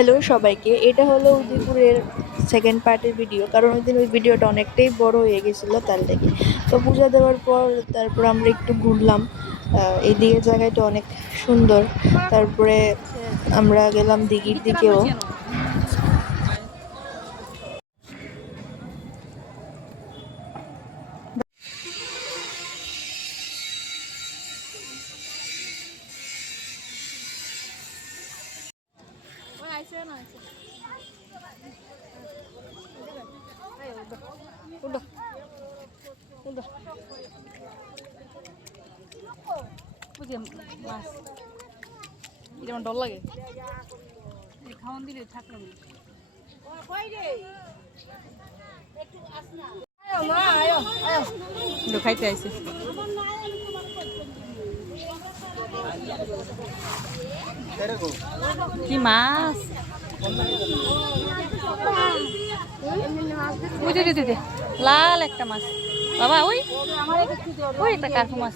Hello সবাইকে, এটা হলো উদয়পুরের সেকেন্ড পার্টের ভিডিও। কারণ ওই দিন ওই ভিডিওটা অনেকটাই বড় হয়ে গেছিলো, তার লেগে। তো পূজা দেওয়ার পর তারপর আমরা একটু ঘুরলাম। এইদিকে জায়গাটা অনেক সুন্দর। তারপরে আমরা গেলাম দিঘির দিকেও। মাছ এটা আমার ডর লাগে খাওয়ান দিলে থাকলাম খাইতে আইছে কি মাছ লাল একটা মাছ বাবা ওই ওই একটা কার্পু মাছ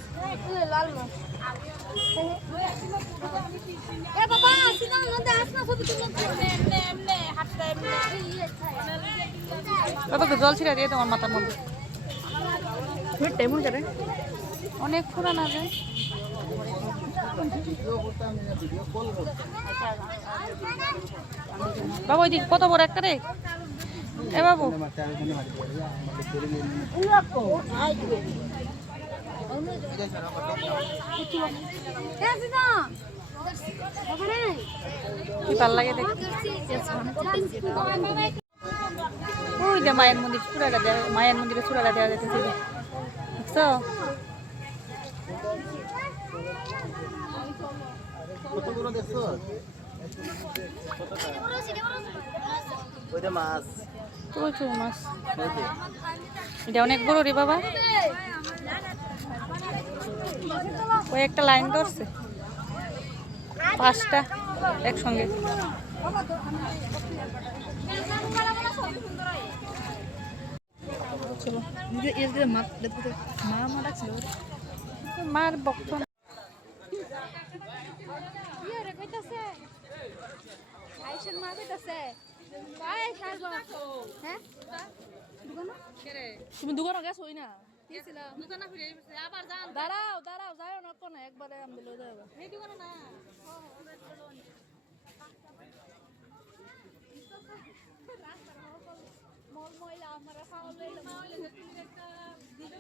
জল ছিড়া দিয়ে তোমার মাথার মধ্যে অনেক পুরান আছে বাবু ওই দিক কত বড় একটা রে এ বাবু কি ভাল লাগে দেখতে ওই যে মায়ের মন্দির চূড়াটা দেওয়া মায়ের মন্দিরে চূড়াটা দেওয়া যেতেছে বুঝছো প্রচুর মাছ এটা অনেক বড় রে বাবা ওই একটা লাইন ধরছে পাঁচটা একসঙ্গে মার বক্ত তুমি দোকানে গেছো না দাঁড়াও দাঁড়াও যাও না কোন একবারে আমি দিলে যাবো এই দোকানে না মল ময়লা আমরা খাওয়া লইলে তুমি একটা দিলে